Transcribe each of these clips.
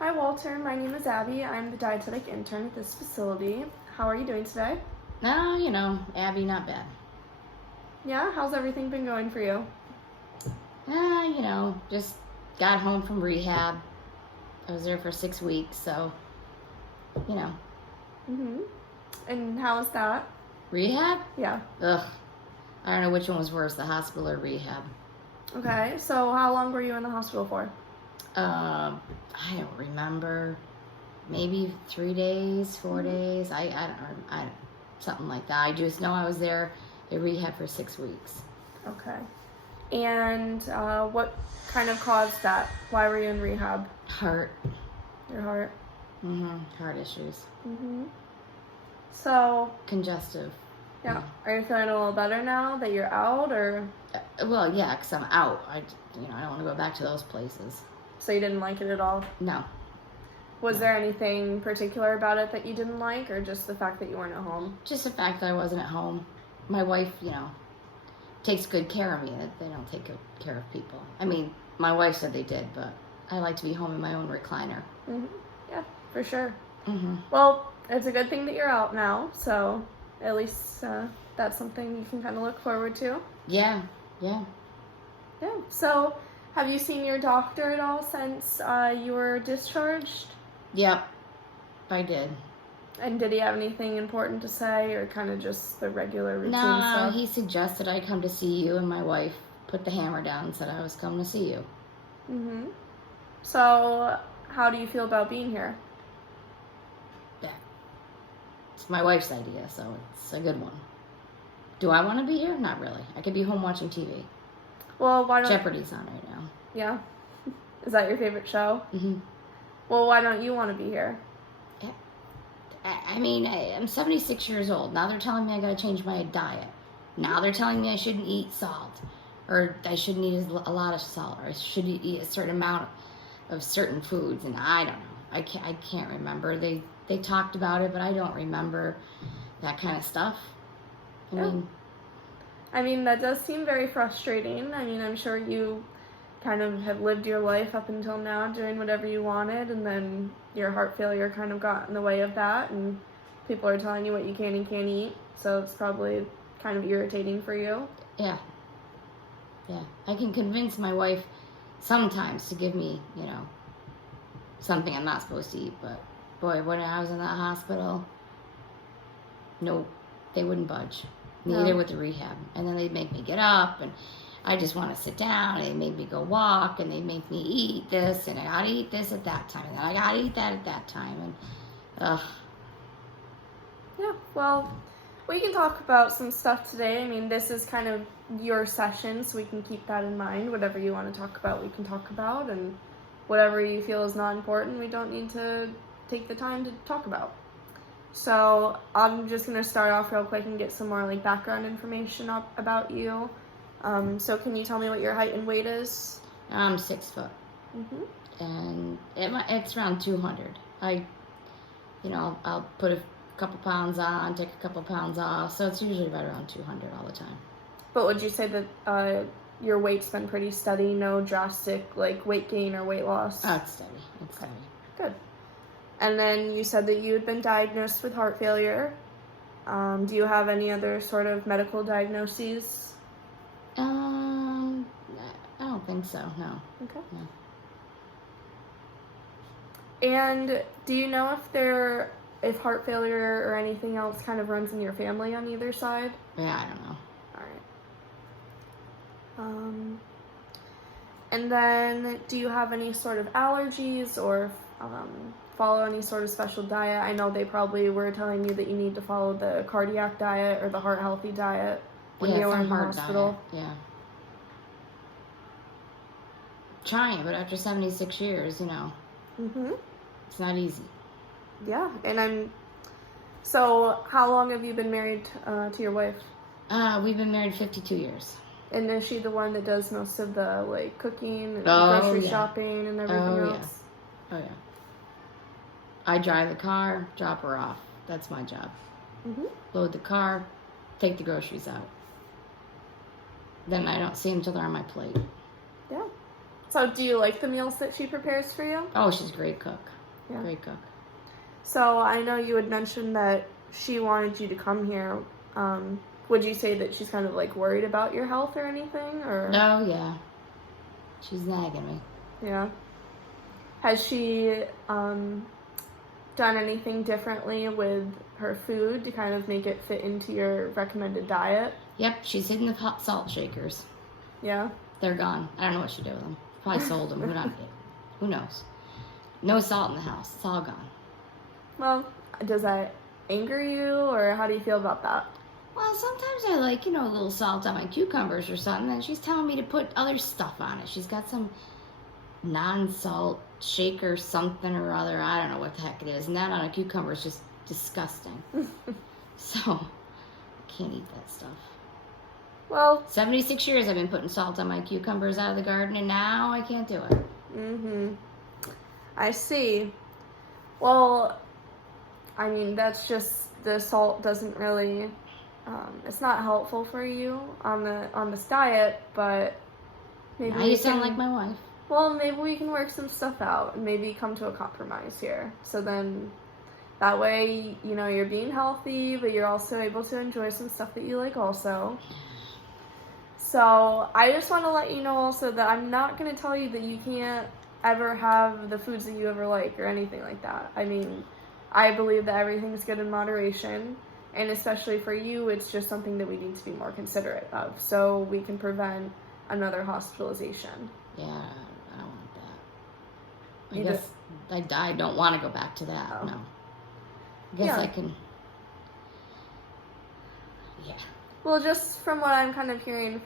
Hi, Walter. My name is Abby. I'm the dietetic intern at this facility. How are you doing today? Abby, not bad. Yeah, how's everything been going for you? Just got home from rehab. I was there for 6 weeks, so, you know. And how was that? Rehab? Yeah. Ugh. I don't know which one was worse, the hospital or rehab. Okay, so how long were you in the hospital for? I don't remember. Maybe 3 days, 4 days. I don't something like that. I just know I was there in rehab for 6 weeks. Okay. And what kind of caused that? Why were you in rehab? Heart. Your heart? Heart issues. So, Congestive. yeah. Are you feeling a little better now that you're out, or? Well, yeah, because I'm out. I don't want to go back to those places. So you didn't like it at all? No. Was there anything particular about it that you didn't like, or just the fact that you weren't at home? Just the fact that I wasn't at home. My wife, takes good care of me. They don't take good care of people. I mean, my wife said they did, but I like to be home in my own recliner. Yeah, for sure. Well, it's a good thing that you're out now, so at least that's something you can kind of look forward to. Yeah. Yeah. So, have you seen your doctor at all since you were discharged? Yep, I did. And did he have anything important to say, or kind of just the regular routine stuff? No, he suggested I come to see you, and my wife put the hammer down and said I was coming to see you. So, how do you feel about being here? Yeah. It's my wife's idea, so it's a good one. Do I want to be here? Not really. I could be home watching TV. Well, why don't... Jeopardy's on right now. Yeah? Is that your favorite show? Well, why don't you want to be here? I'm 76 years old. Now they're telling me I gotta change my diet. Now they're telling me I shouldn't eat salt. Or I shouldn't eat a lot of salt. Or I should eat a certain amount of certain foods. And I don't know. I can't remember. They talked about it, but I don't remember that kind of stuff. I mean, that does seem very frustrating. I mean, I'm sure you kind of have lived your life up until now doing whatever you wanted, and then your heart failure kind of got in the way of that, and people are telling you what you can and can't eat, so it's probably kind of irritating for you. Yeah. I can convince my wife sometimes to give me, something I'm not supposed to eat, but boy, when I was in that hospital, nope, they wouldn't budge. Neither with the rehab. And then they'd make me get up, and I just want to sit down, and they made me go walk, and they make me eat this, and I gotta eat this at that time, and then I gotta eat that at that time, and Yeah, well, we can talk about some stuff today. I mean, this is kind of your session, so we can keep that in mind. Whatever you want to talk about, we can talk about, and whatever you feel is not important, we don't need to take the time to talk about. So I'm just going to start off real quick and get some more background information up about you. So can you tell me what your height and weight is? I'm 6 foot. And it's around 200. I'll put a couple pounds on, take a couple pounds off, so it's usually right around 200 all the time. But would you say that your weight's been pretty steady, no drastic weight gain or weight loss? Oh, it's steady. It's steady. Good. And then you said that you had been diagnosed with heart failure. Do you have any other sort of medical diagnoses? I don't think so, no. Okay. No. And do you know if heart failure or anything else kind of runs in your family on either side? Yeah, I don't know. All right. And then do you have any sort of allergies or follow any sort of special diet? I know they probably were telling you that you need to follow the cardiac diet or the heart healthy diet when you were in the hospital. Diet. Yeah. Trying, but after 76 years, it's not easy. Yeah, and so how long have you been married to your wife? We've been married 52 years. And is she the one that does most of the cooking and grocery shopping and everything else? Oh yeah. I drive the car, drop her off. That's my job. Load the car, take the groceries out. Then I don't see them until they're on my plate. Yeah. So do you like the meals that she prepares for you? Oh, she's a great cook. Yeah. Great cook. So I know you had mentioned that she wanted you to come here. Would you say that she's kind of like worried about your health or anything, or? Oh, yeah. She's nagging me. Yeah. Has she done anything differently with her food to kind of make it fit into your recommended diet? Yep, she's hidden the hot salt shakers. Yeah. They're gone. I don't know what she did with them. Probably sold them. Who knows? No salt in the house. It's all gone. Well, does that anger you, or how do you feel about that? Well, sometimes I like, a little salt on my cucumbers or something, and she's telling me to put other stuff on it. She's got some non-salt shaker something or other. I don't know what the heck it is. And that on a cucumber is just disgusting. So, I can't eat that stuff. Well, 76 years I've been putting salt on my cucumbers out of the garden, and now I can't do it. I see. Well, I mean, that's just, the salt doesn't really, it's not helpful for you on this diet, but maybe Now you sound like my wife. Well, maybe we can work some stuff out and maybe come to a compromise here. So then that way, you're being healthy, but you're also able to enjoy some stuff that you like also. So I just want to let you know also that I'm not going to tell you that you can't ever have the foods that you ever like or anything like that. I mean, I believe that everything's good in moderation, and especially for you, it's just something that we need to be more considerate of so we can prevent another hospitalization. Yeah, I don't want that. I guess I don't want to go back to that. Oh. No. I guess Yeah. I can. Yeah. Well, just from what I'm kind of hearing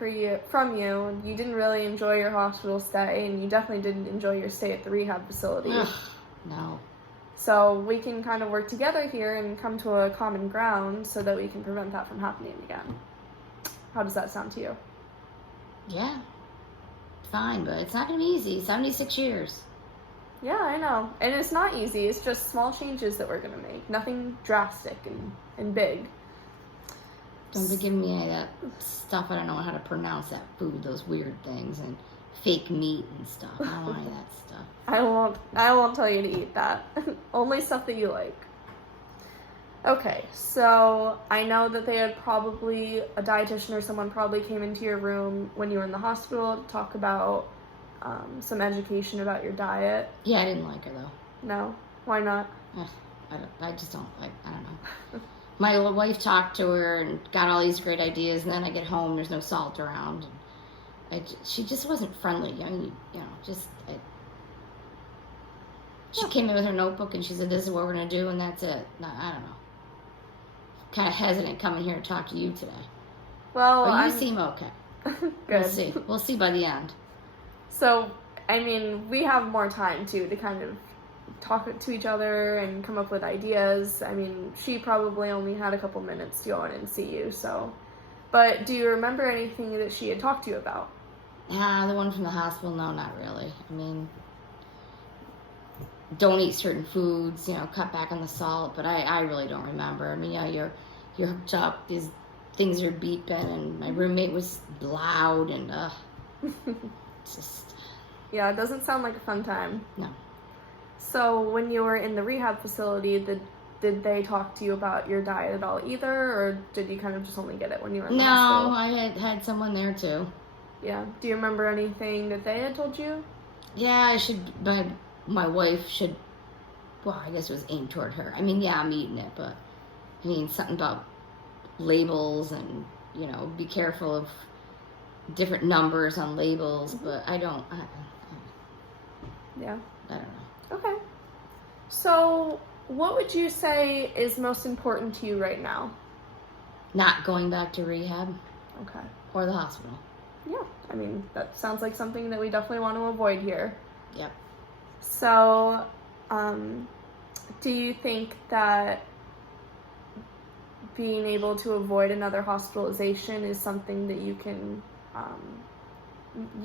from you, you didn't really enjoy your hospital stay, and you definitely didn't enjoy your stay at the rehab facility. Ugh, no. So we can kind of work together here and come to a common ground so that we can prevent that from happening again. How does that sound to you? Yeah. Fine, but it's not going to be easy. 76 years. Yeah, I know. And it's not easy. It's just small changes that we're going to make. Nothing drastic and big. Don't be giving me any of that stuff. I don't know how to pronounce that food, those weird things, and fake meat and stuff. I don't want any of that stuff. I won't tell you to eat that. Only stuff that you like. Okay, so I know that they had probably, a dietitian or someone probably came into your room when you were in the hospital to talk about some education about your diet. Yeah, I didn't like her, though. No? Why not? I just don't like, I don't know. My wife talked to her and got all these great ideas, and then I get home, there's no salt around. And she just wasn't friendly. I mean, she came in with her notebook and she said, "This is what we're going to do," and that's it. No, I don't know. Kind of hesitant coming here to talk to you today. Well, But you seem okay. Good. We'll see. We'll see by the end. So, I mean, we have more time, too, to kind of talk to each other and come up with ideas. I mean, she probably only had a couple minutes to go in and see you, so. But do you remember anything that she had talked to you about? The one from the hospital, no, not really. I mean, don't eat certain foods, cut back on the salt, but I really don't remember. I mean, you're hooked up, these things are beeping, and my roommate was loud, and just. Yeah, it doesn't sound like a fun time. No. So when you were in the rehab facility, did they talk to you about your diet at all either, or did you kind of just only get it when you were in the hospital? No, I had someone there too. Yeah. Do you remember anything that they had told you? Yeah, my wife should, well, I guess it was aimed toward her. I mean, yeah, I'm eating it, but I mean, something about labels and, be careful of different numbers on labels, but I don't. Yeah. I don't know. Okay. So, what would you say is most important to you right now? Not going back to rehab. Okay. Or the hospital. Yeah. I mean, that sounds like something that we definitely want to avoid here. Yep. So, do you think that being able to avoid another hospitalization is something that you can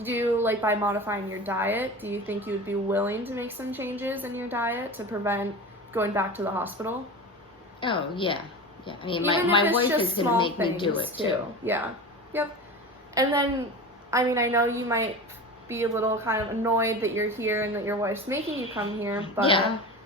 do, like, by modifying your diet? Do you think you would be willing to make some changes in your diet to prevent going back to the hospital? Oh, yeah. Yeah. I mean, Even my if it's wife just is going to make me do things, it too. Yeah. Yep. And then, I mean, I know you might be a little kind of annoyed that you're here and that your wife's making you come here, but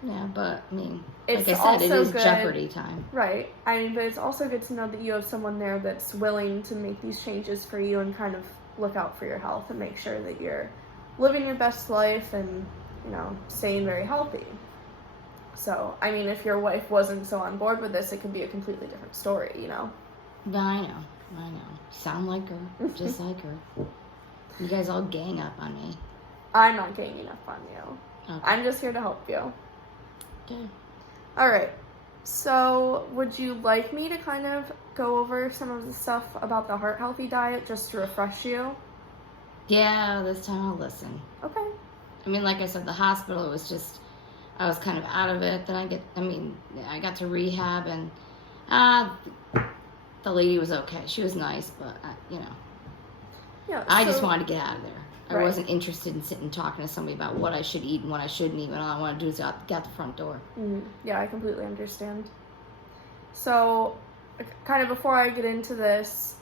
yeah, but I mean, it's like I said, it also is good, Jeopardy time. right? I mean, but it's also good to know that you have someone there that's willing to make these changes for you and kind of look out for your health and make sure that you're living your best life and, you know, staying very healthy. So, I mean, if your wife wasn't so on board with this, it could be a completely different story, you know? No, I know. Sound like her, just like her. You guys all gang up on me. I'm not ganging up on you. Okay. I'm just here to help you. Okay. All right. So, would you like me to kind of go over some of the stuff about the heart healthy diet just to refresh you? Yeah, this time I'll listen. Okay. I mean, like I said, the hospital, it was just, I was kind of out of it. Then I got to rehab, and the lady was okay. She was nice, but, you know, Yeah. I just wanted to get out of there. I Right. wasn't interested in sitting and talking to somebody about what I should eat and what I shouldn't eat. When all I want to do is get out the front door. Yeah, I completely understand. So, kind of before I get into this,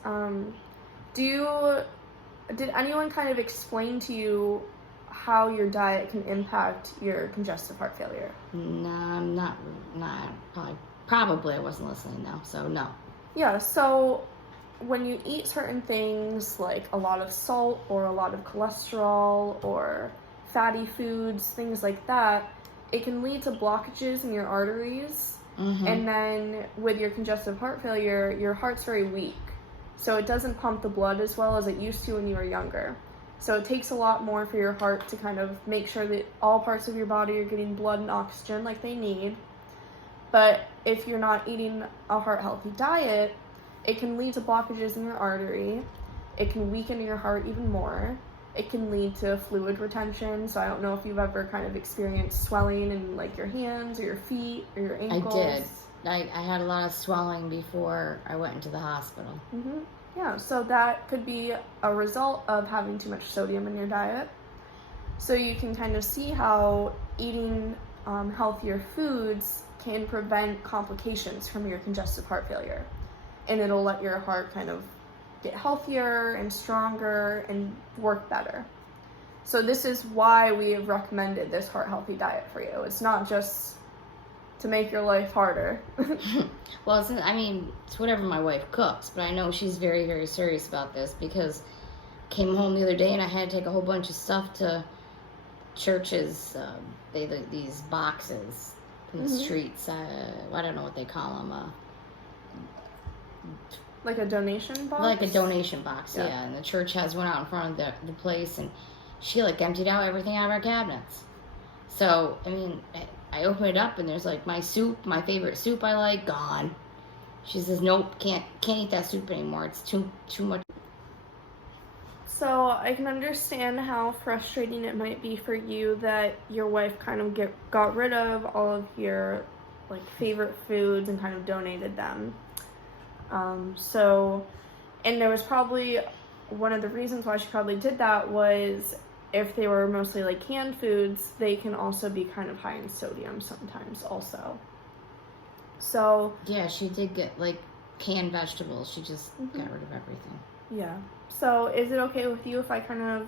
did anyone kind of explain to you how your diet can impact your congestive heart failure? No, I'm not. Probably I wasn't listening now. So no. Yeah, so when you eat certain things like a lot of salt or a lot of cholesterol or fatty foods, things like that, it can lead to blockages in your arteries. Mm-hmm. And then with your congestive heart failure, your heart's very weak. So it doesn't pump the blood as well as it used to when you were younger. So it takes a lot more for your heart to kind of make sure that all parts of your body are getting blood and oxygen like they need. But if you're not eating a heart-healthy diet, it can lead to blockages in your artery. It can weaken your heart even more. It can lead to fluid retention. So I don't know if you've ever kind of experienced swelling in like your hands or your feet or your ankles. I did. I had a lot of swelling before I went into the hospital. Mm-hmm. Yeah, so that could be a result of having too much sodium in your diet. So you can kind of see how eating healthier foods can prevent complications from your congestive heart failure. And it'll let your heart kind of get healthier and stronger and work better. So this is why we have recommended this heart healthy diet for you. It's not just to make your life harder. Well, it's whatever my wife cooks, but I know she's very, very serious about this because I came home the other day and I had to take a whole bunch of stuff to churches. These boxes in the streets. I don't know what they call them. Like a donation box? Like a donation box, Yeah. yeah. And the church has one out in front of the place, and she like emptied out everything out of our cabinets. So, I open it up and there's like my soup, my favorite soup I like, gone. She says, nope, can't eat that soup anymore. It's too much. So I can understand how frustrating it might be for you that your wife kind of got rid of all of your like favorite foods and kind of donated them. And there was probably one of the reasons why she probably did that was if they were mostly like canned foods, they can also be kind of high in sodium sometimes also. So Yeah, she did get like canned vegetables. She just got rid of everything. yeah. So is it okay with you if I kind of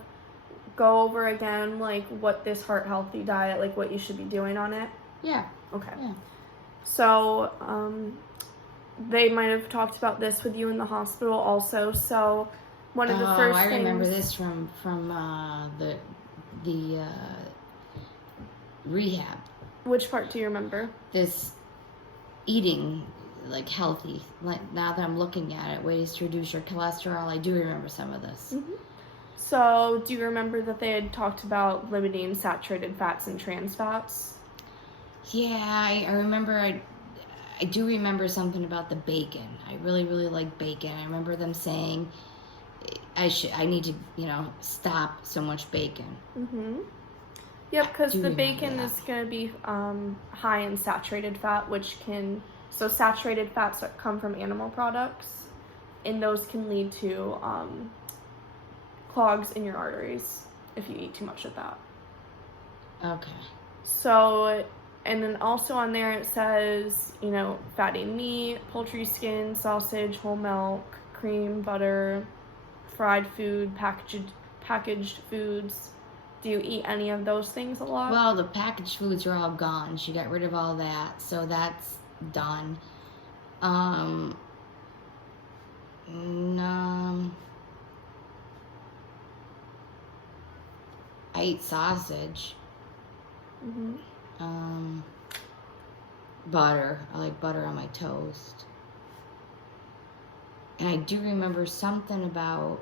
go over again like what this heart healthy diet, like what you should be doing on it? Yeah. Okay. Yeah. So they might have talked about this with you in the hospital also. So one of the first I things... remember this from the rehab. Which part do you remember? This eating like healthy. Like now that I'm looking at it, ways to reduce your cholesterol. I do remember some of this. Mm-hmm. So do you remember that they had talked about limiting saturated fats and trans fats? Yeah, I remember. I do remember something about the bacon. I really, really like bacon. I remember them saying I need to, stop so much bacon. Mm-hmm. Yep, because the bacon that. is going to be high in saturated fat, so saturated fats that come from animal products, and those can lead to clogs in your arteries if you eat too much of that. Okay. So, and then also on there it says, fatty meat, poultry packaged foods. Do you eat any of those things a lot? Well, the packaged foods are all gone. She got rid of all that, so that's done. I eat sausage. Mm-hmm. Butter. I like butter on my toast. And I do remember something about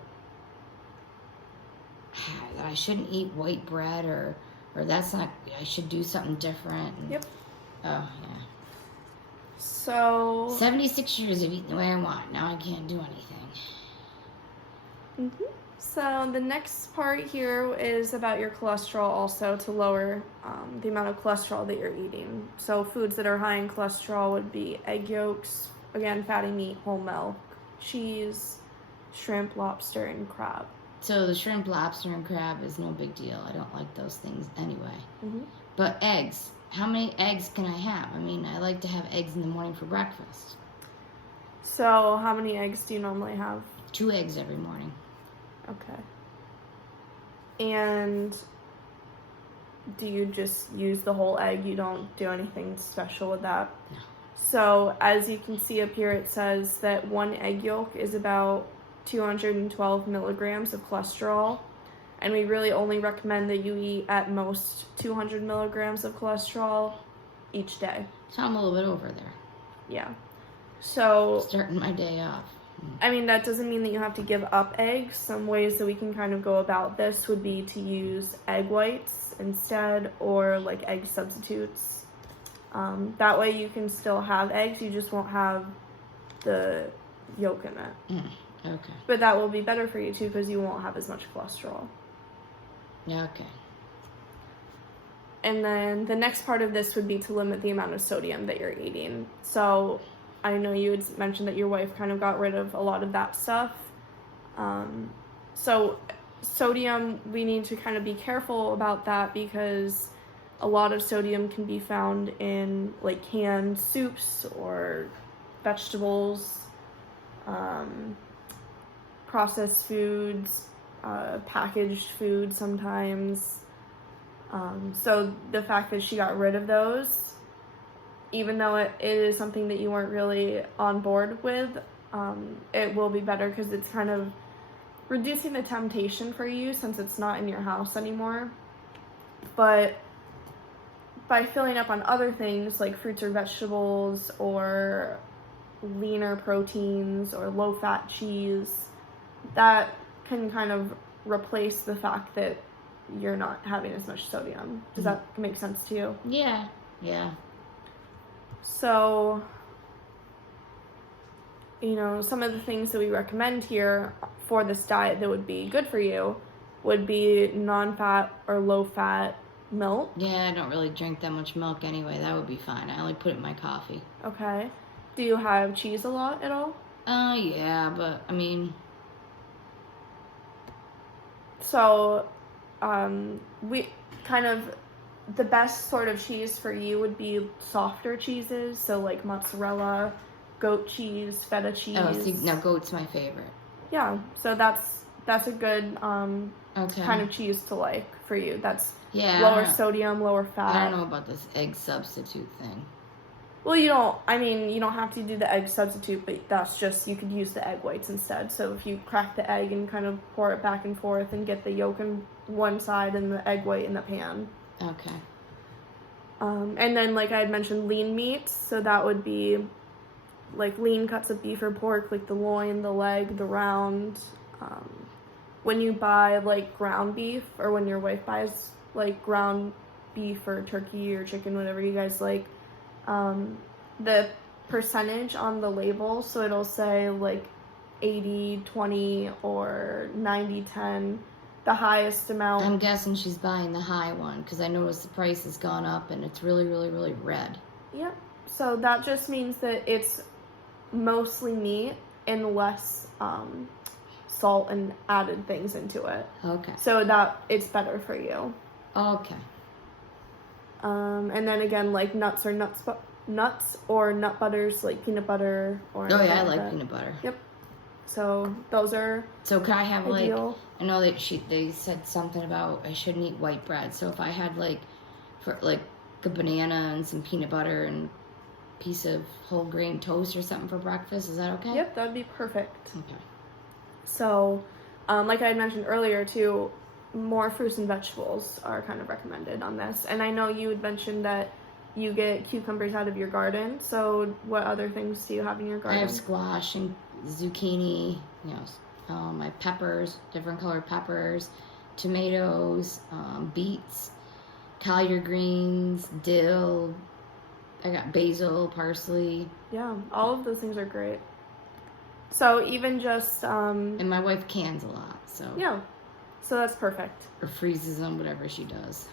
that I shouldn't eat white bread or that's not, I should do something different. And, Yep. Oh, yeah. So 76 years of eating the way I want. Now I can't do anything. So the next part here is about your cholesterol also, to lower the amount of cholesterol that you're eating. So foods that are high in cholesterol would be egg yolks, again, fatty meat, whole milk, cheese, shrimp, lobster, and crab. So the shrimp, lobster, and crab is no big deal. I don't like those things anyway. Mm-hmm. But eggs. How many eggs can I have? I mean, I like to have eggs in the morning for breakfast. So how many eggs do you normally have? 2 eggs every morning. Okay. And do you just use the whole egg? You don't do anything special with that? No. So as you can see up here, it says that 1 egg yolk is about 212 milligrams of cholesterol. And we really only recommend that you eat at most 200 milligrams of cholesterol each day. So I'm a little bit over there. Yeah. So Starting my day off. I mean, that doesn't mean that you have to give up eggs. Some ways that we can kind of go about this would be to use egg whites instead, or like egg substitutes. That way you can still have eggs, you just won't have the yolk in it. Okay. But that will be better for you too, because you won't have as much cholesterol. Yeah, okay. And then the next part of this would be to limit the amount of sodium that you're eating. So I know you had mentioned that your wife kind of got rid of a lot of that stuff. So sodium, we need to kind of be careful about that, because a lot of sodium can be found in like canned soups or vegetables, processed foods, packaged food sometimes. So the fact that she got rid of those, even though it is something that you weren't really on board with, it will be better, because it's kind of reducing the temptation for you since it's not in your house anymore. But by filling up on other things like fruits or vegetables, or leaner proteins, or low-fat cheese, that can kind of replace the fact that you're not having as much sodium. Does that make sense to you? Yeah. So, you know, some of the things that we recommend here for this diet that would be good for you would be non-fat or low-fat milk. Yeah, I don't really drink that much milk anyway. That would be fine. I only put it in my coffee. Okay. Do you have cheese a lot at all? Yeah, but, I mean... So, we kind of, the best sort of cheese for you would be softer cheeses, so like mozzarella, goat cheese, feta cheese. Oh, see, now goat's my favorite. Yeah, so that's a good Okay. kind of cheese to like for you. That's Yeah. lower sodium, lower fat. I don't know about this egg substitute thing. Well, you don't have to do the egg substitute, but that's just, you could use the egg whites instead. So if you crack the egg and kind of pour it back and forth and get the yolk in one side and the egg white in the pan. Okay. And then, like I had mentioned, lean meats. So that would be like lean cuts of beef or pork, like the loin, the leg, the round. When you buy like ground beef, or when your wife buys like ground beef or turkey or chicken, whatever you guys like, the percentage on the label, so it'll say like 80-20 or 90-10, the highest amount. I'm guessing she's buying the high one, because I noticed the price has gone up and it's really, really, really red. Yep. So that just means that it's mostly meat and less salt and added things into it. Okay. So that it's better for you. Okay. And then again, like nuts or nut butters, like peanut butter or Oh yeah, I anything like that. peanut butter. Yep. So those are So could I have like, ideal. I know that they said something about I shouldn't eat white bread. So if I had like, for like a banana and some peanut butter and a piece of whole grain toast or something for breakfast, is that okay? Yep, that'd be perfect. Okay. So, like I had mentioned earlier too, more fruits and vegetables are kind of recommended on this. And I know you had mentioned that you get cucumbers out of your garden. So what other things do you have in your I garden? have squash and zucchini, you know, my peppers, different colored peppers, tomatoes, beets, collard greens, dill. I got basil, parsley, Yeah, all of those things are great. So even just and my wife cans a lot, so yeah, so that's perfect. or freezes them, whatever she does.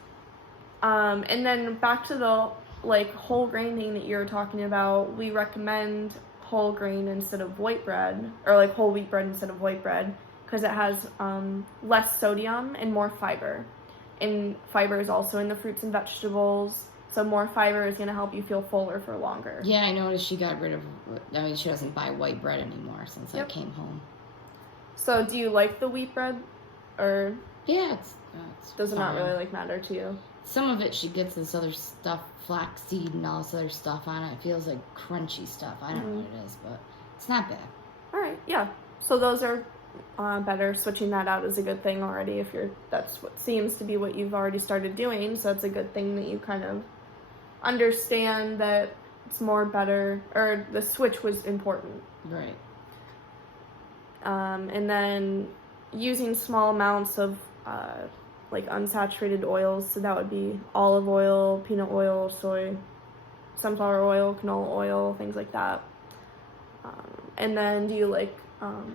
And then back to the like whole grain thing that you're talking about, we recommend whole grain instead of white bread, or like whole wheat bread instead of white bread, because it has less sodium and more fiber. And fiber is also in the fruits and vegetables, so more fiber is going to help you feel fuller for longer. Yeah, I noticed she got rid of. I mean, she doesn't buy white bread anymore since I came home. So do you like the wheat bread, or Yeah, it's does it fine. not really like matter to you? Some of it she gets this other stuff, flaxseed and all this other stuff on it. It feels like crunchy stuff. I don't know what it is, but it's not bad. All right, yeah. So those are better. Switching that out is a good thing already. If that's what seems to be what you've already started doing. So it's a good thing that you kind of understand that it's more better, or the switch was important. Right. And then using small amounts of like unsaturated oils. So that would be olive oil, peanut oil, soy, sunflower oil, canola oil, things like that. And then do you like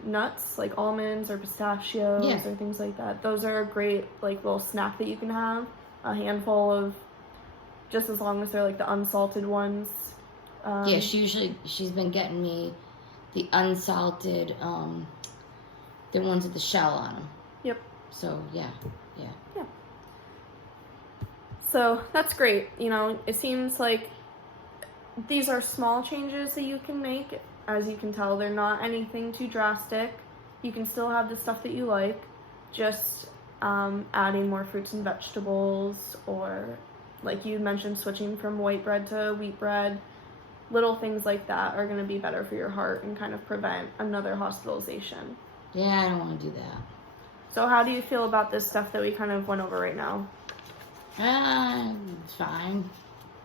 nuts, like almonds or pistachios or things like that? Those are a great like little snack that you can have. A handful of, just as long as they're like the unsalted ones. Yeah, she's been getting me the unsalted, the ones with the shell on them. Yep. So yeah. So that's great. You know, it seems like these are small changes that you can make. As you can tell, they're not anything too drastic. You can still have the stuff that you like, just adding more fruits and vegetables, or like you mentioned, switching from white bread to wheat bread. Little things like that are going to be better for your heart and kind of prevent another hospitalization. Yeah, I don't want to do that. So how do you feel about this stuff that we kind of went over right now? It's fine.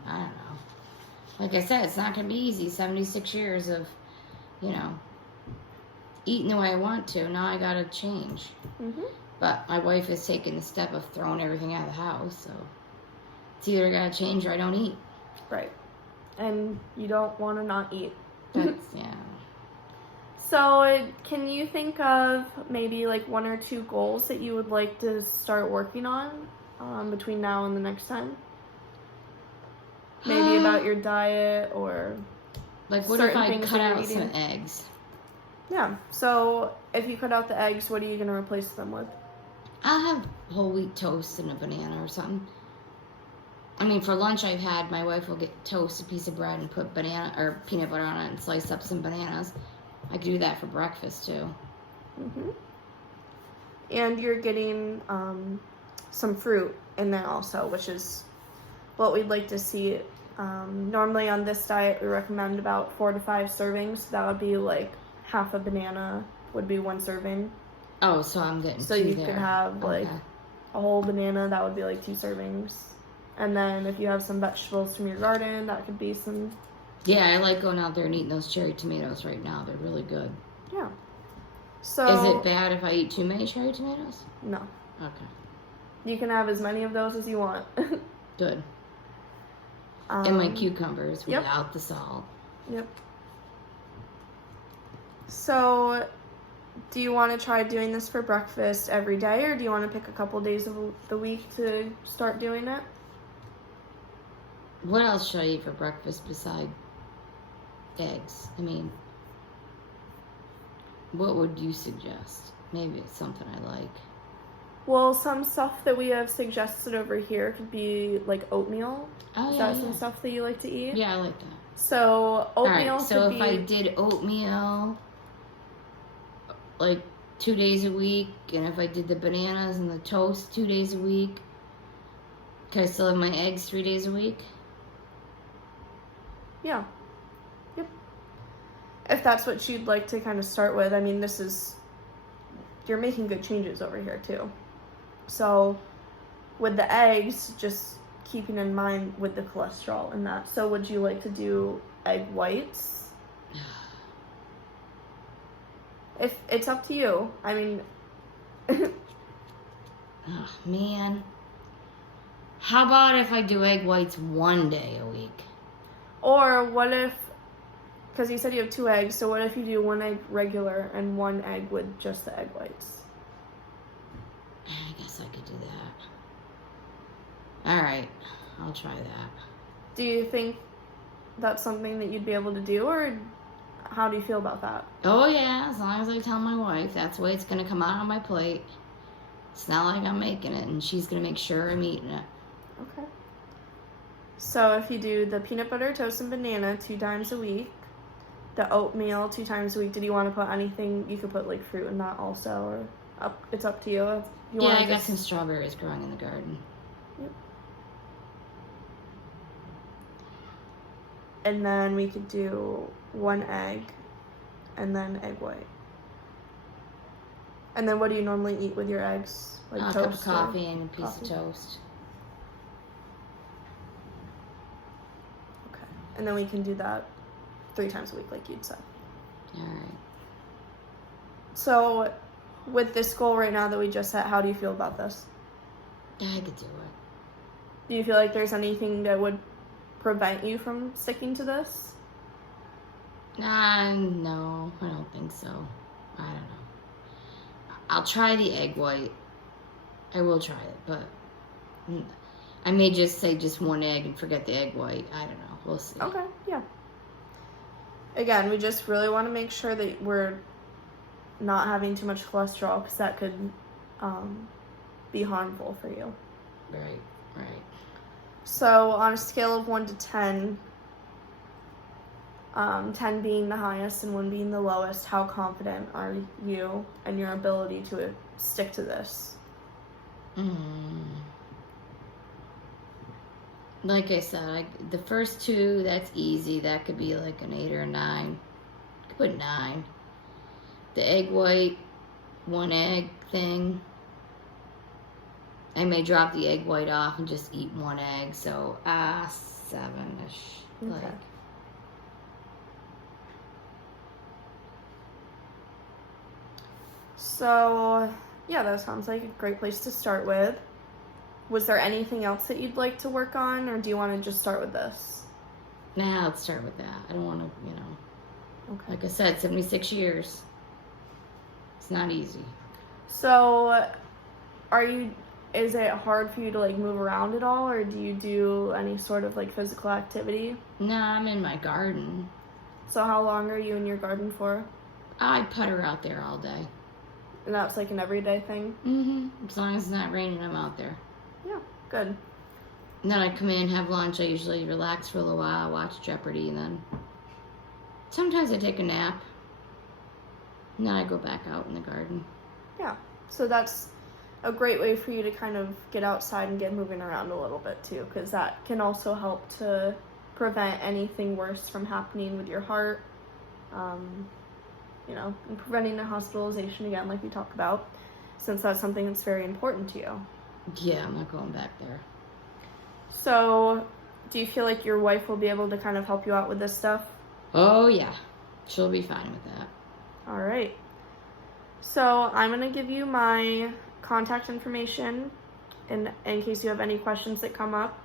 I don't know. Like I said, it's not going to be easy. 76 years of, you know, eating the way I want to. Now I got to change. Mm-hmm. But my wife has taken the step of throwing everything out of the house, so it's either I got to change or I don't eat. Right. And you don't want to not eat. That's, yeah. So can you think of maybe like 1 or 2 goals that you would like to start working on between now and the next time? Maybe about your diet, or like what if certain I things cut that you're out some eating. eggs? Yeah. So if you cut out the eggs, what are you going to replace them with? I'll have whole wheat toast and a banana or something. I mean, for lunch I've had, my wife will get toast, a piece of bread, and put banana or peanut butter on it and slice up some bananas. I could do that for breakfast too. Mm-hmm. And you're getting some fruit in there also, which is what we'd like to see. Normally on this diet, we recommend about 4 to 5 servings. That would be like half a banana would be 1 serving. Oh, so I'm getting So 2 you there. could have like a whole banana, that would be like 2 servings. And then if you have some vegetables from your garden, that could be some. Yeah, I like going out there and eating those cherry tomatoes right now. They're really good. Yeah. So is it bad if I eat too many cherry tomatoes? No. Okay. You can have as many of those as you want. Good. And my cucumbers without the salt. Yep. So, do you want to try doing this for breakfast every day, or do you want to pick a couple days of the week to start doing it? What else should I eat for breakfast besides eggs? I mean, what would you suggest? Maybe it's something I like. Well, some stuff that we have suggested over here could be like oatmeal. Oh, Is yeah, that some stuff that you like to eat? Yeah, I like that. So oatmeal so could if be. I did oatmeal, like 2 days a week, and if I did the bananas and the toast 2 days a week, could I still have my eggs 3 days a week? Yeah. Yep. If that's what you'd like to kind of start with, I mean, you're making good changes over here too. So with the eggs, just keeping in mind with the cholesterol and that. So would you like to do egg whites? If it's up to you. I mean, Oh, man. How about if I do egg whites 1 day a week? or what if, because you said you have 2 eggs, so what if you do 1 egg regular and 1 egg with just the egg whites? I guess I could do that. All right, I'll try that. Do you think that's something that you'd be able to do, or how do you feel about that? Oh, yeah, as long as I tell my wife, that's the way it's going to come out on my plate. It's not like I'm making it, and she's going to make sure I'm eating it. Okay. So if you do the peanut butter toast and banana 2 times a week, the oatmeal 2 times a week, did you want to put anything? You could put like fruit in that also, or it's up to you. If you Yeah, wanna I got just- some strawberries growing in the garden. And then we could do 1 egg and then egg white. And then what do you normally eat with your eggs? Like A toast? cup of coffee and a piece coffee? of toast. Okay. And then we can do that 3 times a week, like you'd said. All right. So, with this goal right now that we just set, how do you feel about this? Yeah, I could do it. Do you feel like there's anything that would prevent you from sticking to this? No, I don't think so. I don't know. I'll try the egg white. I will try it, but I may just say just 1 egg and forget the egg white. I don't know. We'll see. Okay, yeah. Again, we just really want to make sure that we're not having too much cholesterol, because that could be harmful for you. Right, right. So on a scale of 1 to 10, 10 being the highest and 1 being the lowest, how confident are you in your ability to stick to this? Like I said, the first 2, that's easy. That could be like an 8 or a 9. I could put 9. The egg white, 1 egg thing, I may drop the egg white off and just eat 1 egg. So, 7-ish. Okay. Like, So, yeah, that sounds like a great place to start with. Was there anything else that you'd like to work on, or do you want to just start with this? nah, let's start with that. I don't want to, Okay. like I said, 76 years. It's not easy. So, is it hard for you to like move around at all, or do you do any sort of like physical activity? Nah, I'm in my garden. So how long are you in your garden for? I putter out there all day. And that's like an everyday thing? As long as it's not raining, I'm out there. Yeah, good. And then I come in, have lunch. I usually relax for a little while, watch Jeopardy, and then sometimes I take a nap. And then I go back out in the garden. Yeah. So that's a great way for you to kind of get outside and get moving around a little bit too, because that can also help to prevent anything worse from happening with your heart, and preventing the hospitalization again, like we talked about, since that's something that's very important to you. Yeah, I'm not going back there. So, do you feel like your wife will be able to kind of help you out with this stuff? Oh, yeah. She'll be fine with that. All right. So, I'm going to give you my contact information in case you have any questions that come up.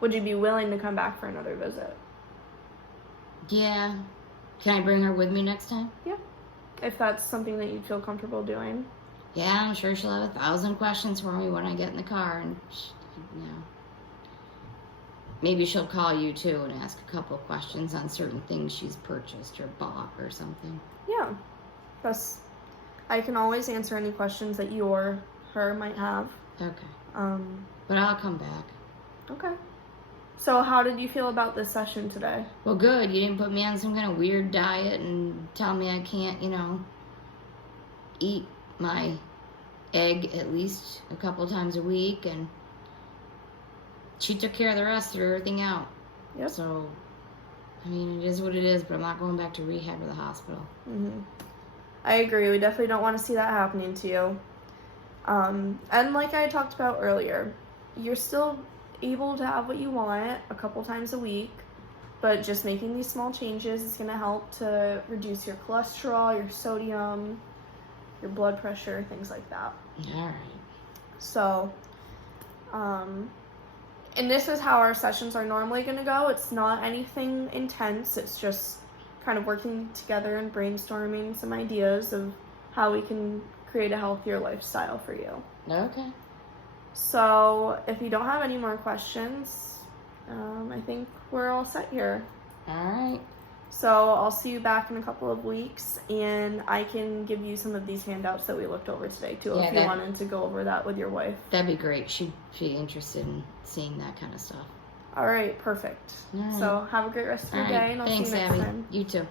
Would you be willing to come back for another visit? Yeah. Can I bring her with me next time? Yeah. If that's something that you feel comfortable doing. Yeah, I'm sure she'll have 1,000 questions for me when I get in the car, and maybe she'll call you too and ask a couple of questions on certain things she's purchased or bought or something. Yeah. I can always answer any questions that you or her might have. Okay. But I'll come back. Okay. So how did you feel about this session today? Well, good. You didn't put me on some kind of weird diet and tell me I can't, eat my egg at least a couple times a week, and she took care of the rest, threw everything out. Yep. So, I mean, it is what it is, but I'm not going back to rehab or the hospital. I agree. We definitely don't want to see that happening to you. And like I talked about earlier, you're still able to have what you want a couple times a week, but just making these small changes is going to help to reduce your cholesterol, your sodium, your blood pressure, things like that. All right. So, and this is how our sessions are normally going to go. It's not anything intense. It's just kind of working together and brainstorming some ideas of how we can create a healthier lifestyle for you. Okay. So, if you don't have any more questions, I think we're all set here. All right. So, I'll see you back in a couple of weeks, and I can give you some of these handouts that we looked over today, too, if you wanted to go over that with your wife. That'd be great. She'd be interested in seeing that kind of stuff. All right, perfect. All right. So, have a great rest of your day, and I'll see you next time. You too.